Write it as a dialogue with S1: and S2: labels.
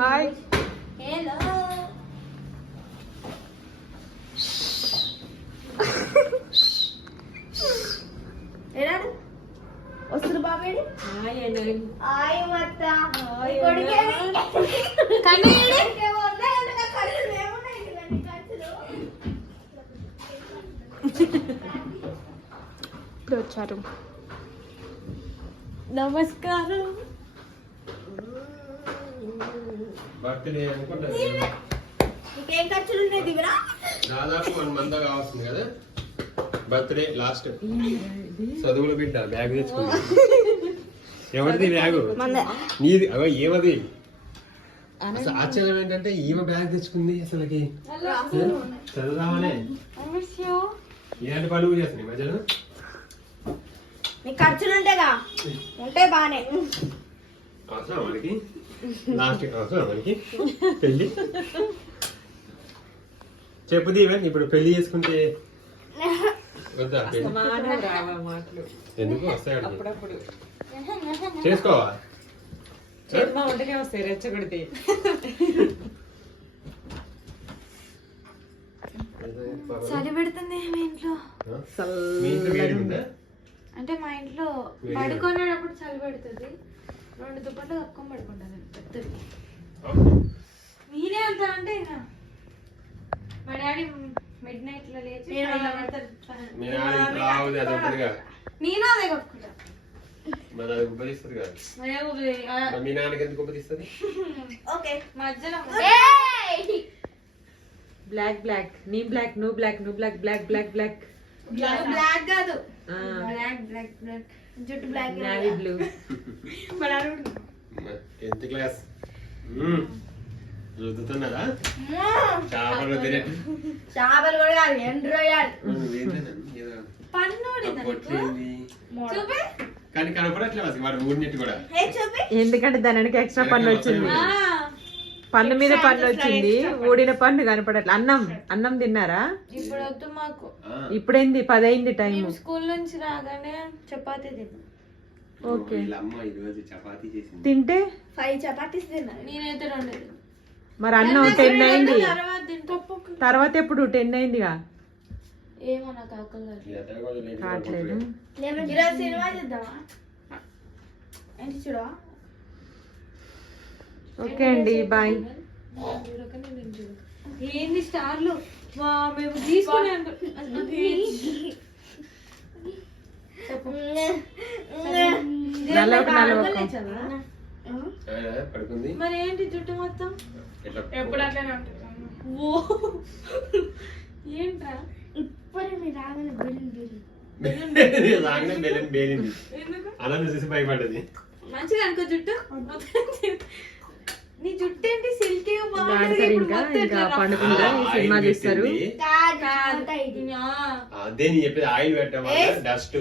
S1: Hi
S2: hello ఏడాడు వస్తురు బాబేడి ఆయ్ మత్త కొడుకేడి కొడుకేమో ఉన్నాయంట కదా, ఖర్చులు ఏమున్నాయి ఇలాంటి ఖర్చులు?
S1: ఇప్పుడు వచ్చారు
S2: నమస్కారం
S3: బర్త్డే అనుకుంటా
S2: నీకేం ఖర్చులు ఉన్నాయి దిగురా
S3: దాదాపు వన్ మంత్ కావాల్సింది కదా. Birthday last. చదువుల బిడ్డ బ్యాగ్ తెచ్చుకుంది. ఎవరిది బ్యాగ్? నీది అగో ఏమది అసలు ఆశ్చర్యం ఏంటంటే ఈమె బ్యాగ్ తెచ్చుకుంది అసలుకి. చదువుదామనే. ఇలాంటి పనులు చేస్తున్నాయి మధ్యలో.
S2: ఖర్చులు ఉంటే బానే.
S3: అవసరం మనకి? లాస్ట్ అవసరం మనకి? పెళ్ళి? చెప్పు దీవెన్ ఇప్పుడు పెళ్ళి చేసుకుంటే వద్దా ఎందుకు వస్తాయి చేసుకోవా?
S1: చేతిమా వస్తాయి రెచ్చగొడితే.
S2: చలి పెడుతుంది మా ఇంట్లో. అంటే మా ఇంట్లో. పడుకునేటప్పుడు చలి పెడుతుంది. రెండు దుప్పట్లు కప్పుకొని పడుకుంటాను పెద్దది. మీరే అంత అంటే ఇక. మా డాడీ మిడ్ నైట్లో లేచి.
S3: మీ నాన్న అది కదా.
S2: నేను అదే
S3: మరి అది ఉపదిస్తుంది కదా.
S2: మరి ఏమో, ఆ,
S3: మరి మీ నాన్నకి ఎందుకు ఉపదిస్తుంది
S2: ఓకే. మధ్యలో
S1: బ్లాక్ బ్లాక్. నీ బ్లాక్ నువ్వు బ్లాక్ నువ్వు black black black black.
S2: Black కాదు.
S1: ఆ.
S2: బ్లాక్ బ్లాక్ బ్లాక్ జుట్టు black
S1: navy blue
S3: tenth class. రుద్దుతున్నదా? చేపలు తినేట్టు
S2: చేపలు కూడా కాదు ఎండు రొయ్యాలు
S3: ఏదో
S2: పన్ను
S3: ఆ పొట్లేంది.
S2: చూపి.
S3: కానీ కనపడట్లేదు వాడు ఊడినట్టు కూడా.
S2: ఏ చూపి.
S1: ఎందుకంటే దాని వెనక ఎక్స్ట్రా పన్ను వచ్చింది. పన్ను మీద పన్ను వచ్చింది. ఊడిన పన్ను కనపడట్లే. అన్నం అన్నం తిన్నారా?
S2: ఇప్పుడు వద్దు మాకు
S1: ఇప్పుడైంది? పదైంది టైం
S2: మేము స్కూల్ నుంచి రాగానే చపాతీ తిన్నాం.
S1: ఓకే. తింటే?
S2: ఫైవ్ చపాతీస్ తిన్నా. నేనైతే రెండు.
S1: మరి అన్నం టెన్ అయింది.
S2: తర్వాత తింటా.
S1: తర్వాత ఎప్పుడు? టెన్ అయిందిగా?
S2: ఏమో నాకు ఆకలి కాదు.
S1: కావట్లేదు.
S2: ఈరోజు సినిమా చూద్దామా? ఏంటి చూడవా?
S1: ఓకే అండి బాయ్.
S2: ఏంది స్టార్లు? వా మేము తీసుకునే
S1: నలవక నలవక
S3: ఆ, పడుకుంది.
S2: మరి ఏంటి జుట్టు మొత్తం?
S3: ఎట్లా?
S2: ఎప్పుడు అట్లనే ఉంటుంది. ఓ. ఏంట్రా? ఇప్పుడే మీరు రాగానే
S3: రాగానే బేలింది.
S2: ఎందుకు?
S3: అలా చూసి భయపడ్డది.
S2: మంచిగా అనుకో జుట్టు నీ జుట్టు ఏంటి సిల్కీ
S1: ఆడతారు ఇంకా ఇంకా పండుకుంటా సినిమా చూస్తారు
S3: అదే నీ చెప్పేది? ఆయిల్ పెట్టడం వల్ల డస్ట్